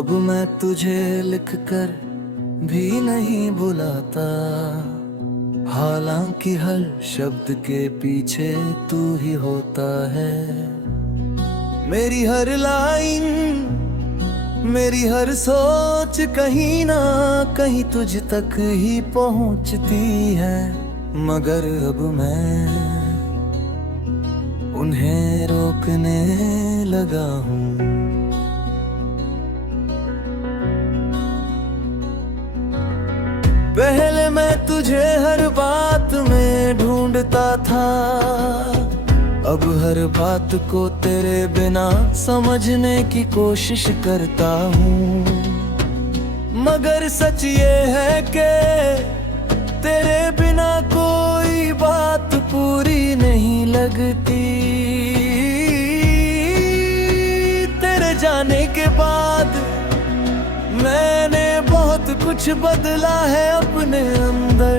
अब मैं तुझे लिख कर भी नहीं बुलाता, हालांकि हर शब्द के पीछे तू ही होता है। मेरी हर लाइन, मेरी हर सोच कहीं ना कहीं तुझ तक ही पहुंचती है, मगर अब मैं उन्हें रोकने लगा हूँ। पहले मैं तुझे हर बात में ढूंढता था, अब हर बात को तेरे बिना समझने की कोशिश करता हूँ। मगर सच ये है कि तेरे बिना कोई बात पूरी नहीं लगती। तेरे जाने के बाद मैंने बहुत कुछ बदला है अपने अंदर।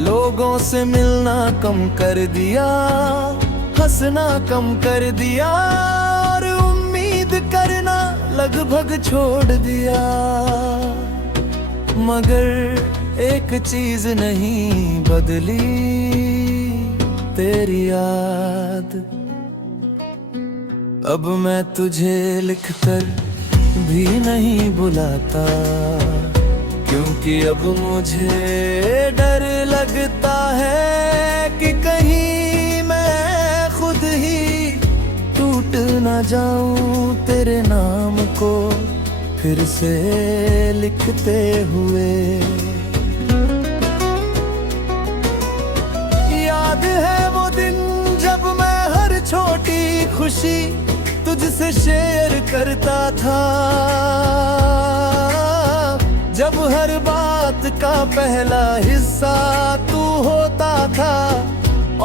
लोगों से मिलना कम कर दिया, हंसना कम कर दिया और उम्मीद करना लगभग छोड़ दिया। मगर एक चीज नहीं बदली, तेरी याद। अब मैं तुझे लिखकर भी नहीं बुलाता, क्योंकि अब मुझे डर लगता है कि कहीं मैं खुद ही टूट ना जाऊं तेरे नाम को फिर से लिखते हुए। याद है वो दिन जब मैं हर छोटी खुशी तुझसे शेयर करता था, जब हर बात का पहला हिस्सा तू होता था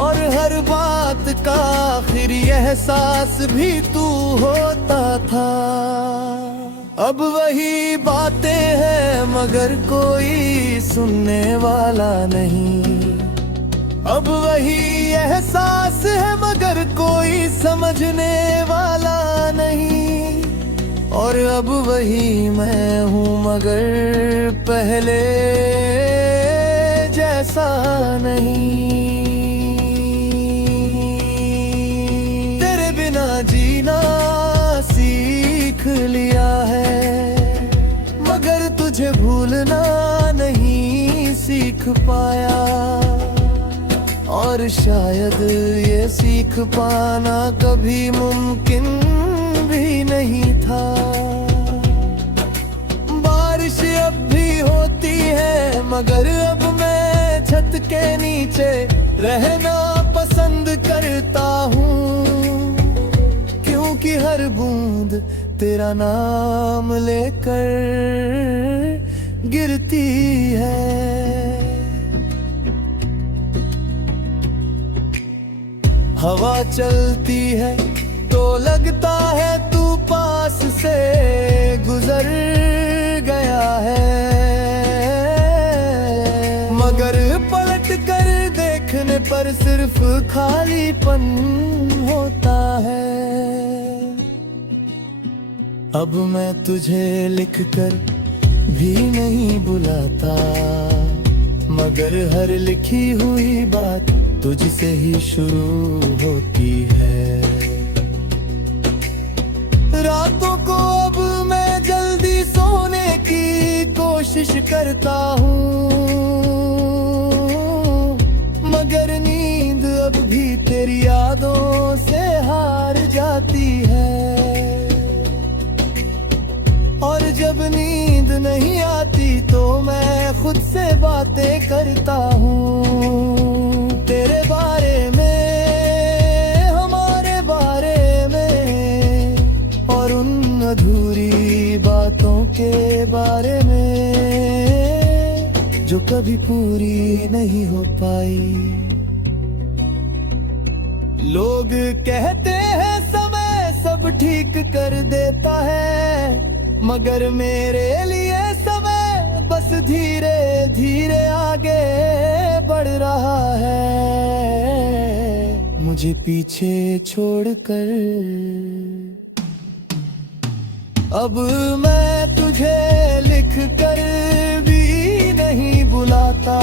और हर बात का आखिरी एहसास भी तू होता था। अब वही बातें हैं मगर कोई सुनने वाला नहीं, अब वही एहसास है मगर कोई समझने वाला नहीं। और अब वही मैं हूँ मगर पहले जैसा नहीं। तेरे बिना जीना सीख लिया है, मगर तुझे भूलना नहीं सीख पाया। और शायद ये सीख पाना कभी मुमकिन भी नहीं था। बारिश अब भी होती है मगर अब मैं छत के नीचे रहना पसंद करता हूँ, क्योंकि हर बूंद तेरा नाम लेकर गिरती है। हवा चलती है तो लगता है तू पास से गुजर गया है, मगर पलट कर देखने पर सिर्फ खालीपन होता है। अब मैं तुझे लिखकर भी नहीं बुलाता, मगर हर लिखी हुई बात तुझसे ही शुरू होती है। रातों को अब मैं जल्दी सोने की कोशिश करता हूँ, मगर नींद अब भी तेरी यादों से हार जाती है। और जब नींद नहीं आती तो मैं खुद से बातें करता हूँ, तेरे बारे में, हमारे बारे में और उन अधूरी बातों के बारे में जो कभी पूरी नहीं हो पाई। लोग कहते हैं समय सब ठीक कर देता है, मगर मेरे लिए समय बस धीरे धीरे आगे बढ़ रहा है, मुझे पीछे छोड़कर। अब मैं तुझे लिख कर भी नहीं बुलाता,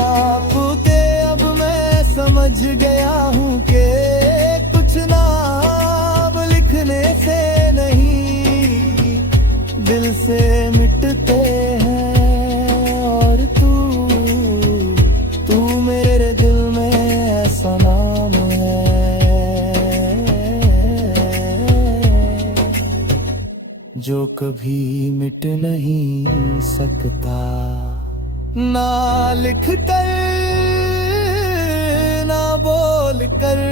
क्योंकि अब मैं समझ गया हूँ कि कुछ नाम लिखने से नहीं दिल से मिटते हैं। और तू मेरे दिल में ऐसा नाम है जो कभी मिट नहीं सकता। ना लिख कर ना बोल कर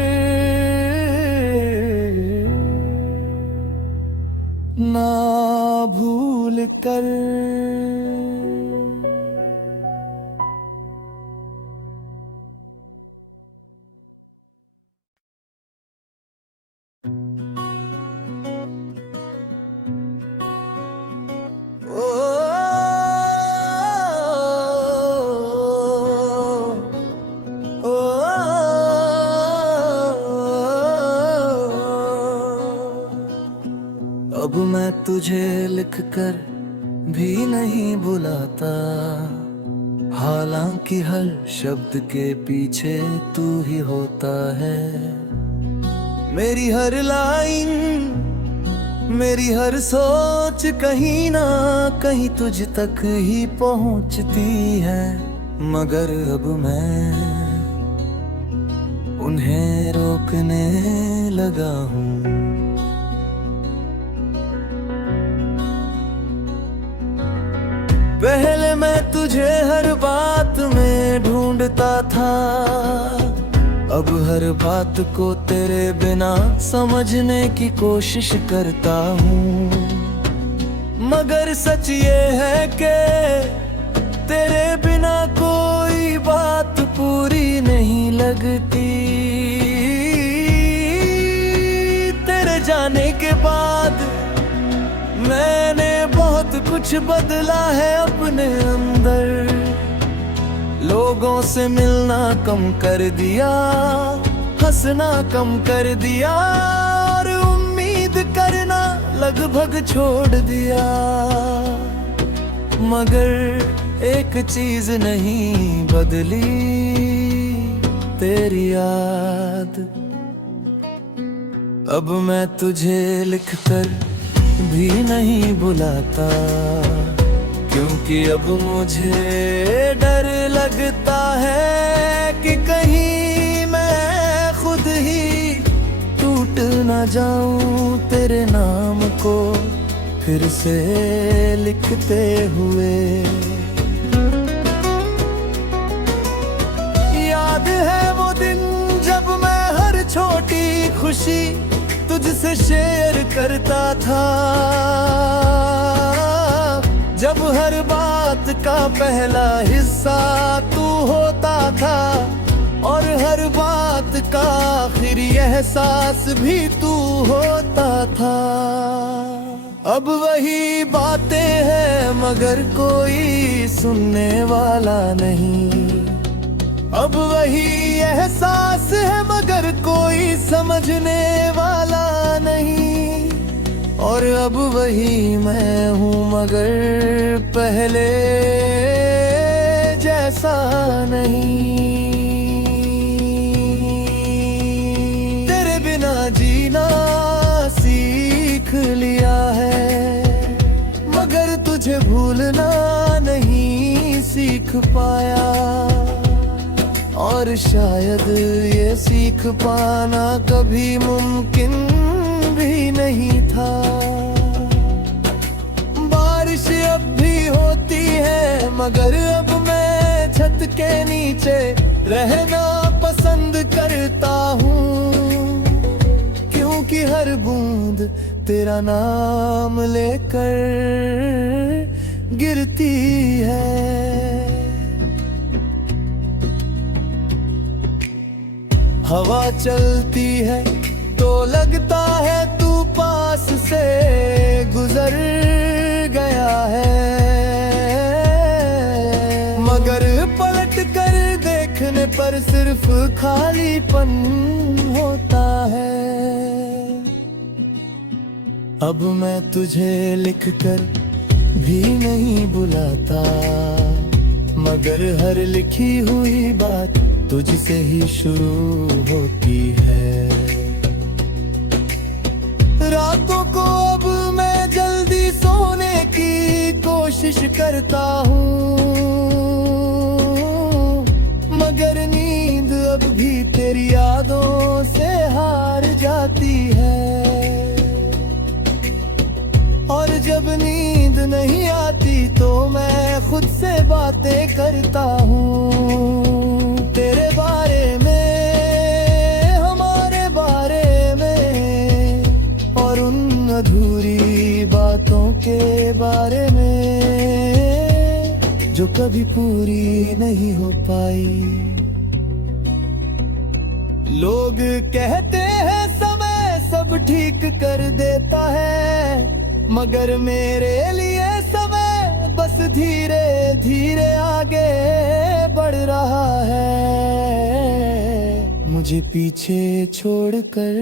ना भूल कर। अब मैं तुझे लिख कर भी नहीं बुलाता, हालांकि हर शब्द के पीछे तू ही होता है। मेरी हर लाइन, मेरी हर सोच कहीं ना कहीं तुझ तक ही पहुंचती है, मगर अब मैं उन्हें रोकने लगा हूँ। पहले मैं तुझे हर बात में ढूंढता था, अब हर बात को तेरे बिना समझने की कोशिश करता हूँ। मगर सच ये है कि तेरे बिना कोई बात पूरी नहीं लगती। तेरे जाने के बाद मैंने बहुत कुछ बदला है अपने अंदर। लोगों से मिलना कम कर दिया, हंसना कम कर दिया और उम्मीद करना लगभग छोड़ दिया। मगर एक चीज नहीं बदली, तेरी याद। अब मैं तुझे लिखकर भी नहीं बुलाता, क्योंकि अब मुझे डर लगता है कि कहीं मैं खुद ही टूट न जाऊं तेरे नाम को फिर से लिखते हुए। याद है वो दिन जब मैं हर छोटी खुशी तुझसे शेयर करता था, जब हर बात का पहला हिस्सा तू होता था और हर बात का आखिरी एहसास भी तू होता था। अब वही बातें हैं मगर कोई सुनने वाला नहीं, अब वही एहसास है मगर कोई समझने वाला नहीं। और अब वही मैं हूँ मगर पहले जैसा नहीं। तेरे बिना जीना सीख लिया है मगर तुझे भूलना नहीं सीख पाया। और शायद ये सीख पाना कभी मुमकिन भी नहीं था। बारिश अब भी होती है मगर अब मैं छत के नीचे रहना पसंद करता हूँ, क्योंकि हर बूंद तेरा नाम लेकर गिरती है। हवा चलती है तो लगता है तू पास से गुजर गया है, मगर पलट कर देखने पर सिर्फ खालीपन होता है। अब मैं तुझे लिख कर भी नहीं बुलाता, मगर हर लिखी हुई बात तुझसे ही शुरू होती है। रातों को अब मैं जल्दी सोने की कोशिश करता हूँ, मगर नींद अब भी तेरी यादों से हार जाती है। और जब नींद नहीं आती तो मैं खुद से बातें करता हूँ, तेरे बारे में, हमारे बारे में, और उन अधूरी बातों के बारे में जो कभी पूरी नहीं हो पाई। लोग कहते हैं समय सब ठीक कर देता है, मगर मेरे लिए समय बस धीरे धीरे आगे बढ़ रहा है, मुझे पीछे छोड़कर।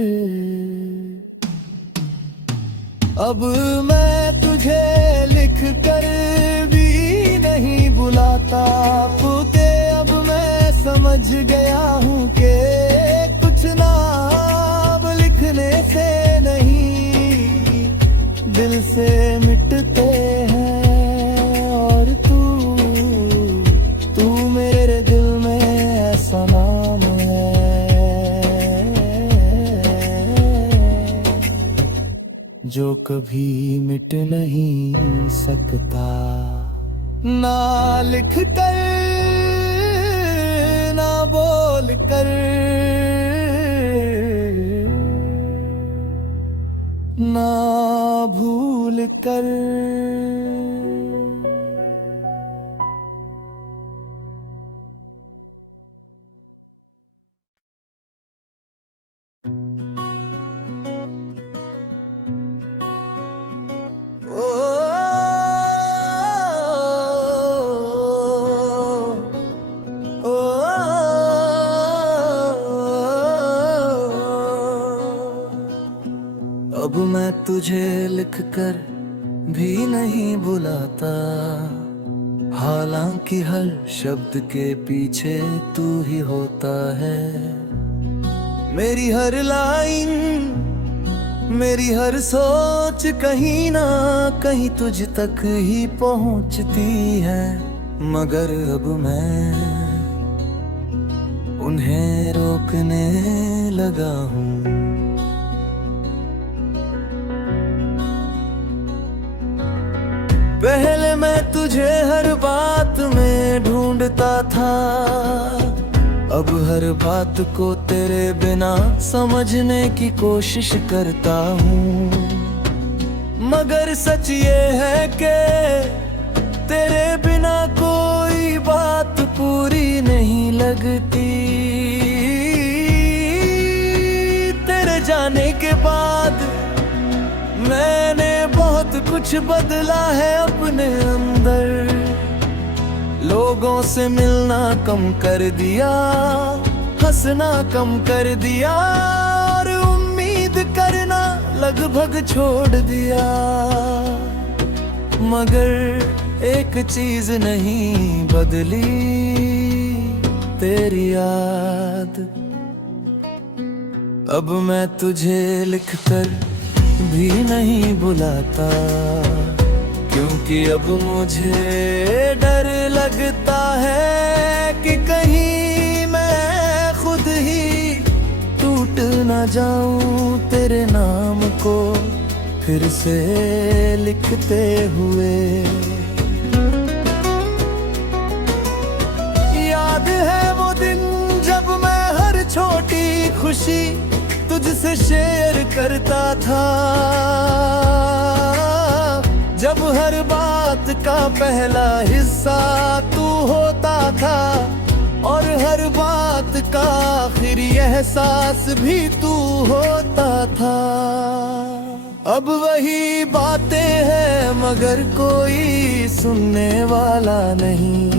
अब मैं तुझे लिख कर भी नहीं बुलाता, क्योंकि अब मैं समझ गया हूँ कि कुछ नाम लिखने से नहीं दिल से मिटते हैं। और तू मेरे दिल में ऐसा नाम है जो कभी मिट नहीं सकता। ना लिख कर, ना बोल कर, ना भूल कर। अब मैं तुझे लिख कर भी नहीं बुलाता, हालांकि हर शब्द के पीछे तू ही होता है। मेरी हर लाइन, मेरी हर सोच कहीं ना कहीं तुझ तक ही पहुंचती है, मगर अब मैं उन्हें रोकने लगा हूँ। पहले मैं तुझे हर बात में ढूंढता था, अब हर बात को तेरे बिना समझने की कोशिश करता हूँ। मगर सच ये है कि तेरे बिना कोई बात पूरी नहीं लगती। तेरे जाने के बाद मैंने बहुत कुछ बदला है अपने अंदर, लोगों से मिलना कम कर दिया, हंसना कम कर दिया, और उम्मीद करना लगभग छोड़ दिया। मगर एक चीज नहीं बदली, तेरी याद। अब मैं तुझे लिखकर भी नहीं बुलाता, क्योंकि अब मुझे डर लगता है कि कहीं मैं खुद ही टूट न जाऊं तेरे नाम को फिर से लिखते हुए। याद है वो दिन जब मैं हर छोटी खुशी तुझसे शेयर करता था, जब हर बात का पहला हिस्सा तू होता था, और हर बात का आखिरी एहसास भी तू होता था। अब वही बातें हैं मगर कोई सुनने वाला नहीं,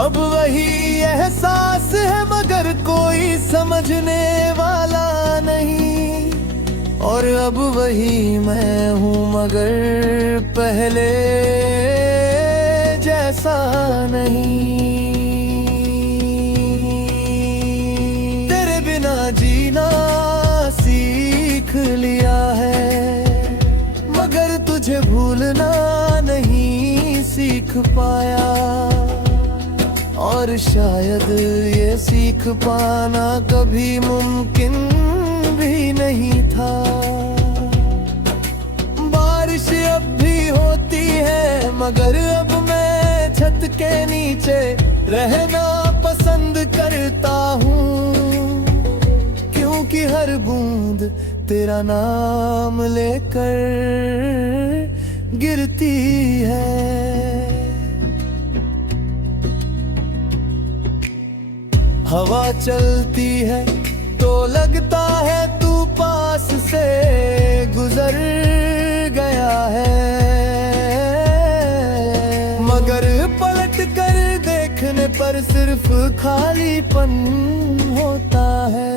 अब वही एहसास है मगर कोई समझने वाला नहीं। और अब वही मैं हूँ, मगर पहले जैसा नहीं। तेरे बिना जीना सीख लिया है, मगर तुझे भूलना नहीं सीख पाया। और शायद ये सीख पाना कभी मुमकिन भी नहीं था। बारिश अब भी होती है, मगर अब मैं छत के नीचे रहना पसंद करता हूँ, क्योंकि हर बूंद तेरा नाम लेकर गिरती है। हवा चलती है तो लगता है तू पास से गुजर गया है, मगर पलट कर देखने पर सिर्फ खालीपन होता है।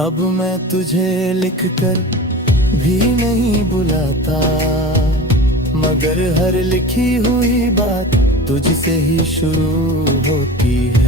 अब मैं तुझे लिखकर भी नहीं बुलाता, मगर हर लिखी हुई बात तुझसे ही शुरू होती है।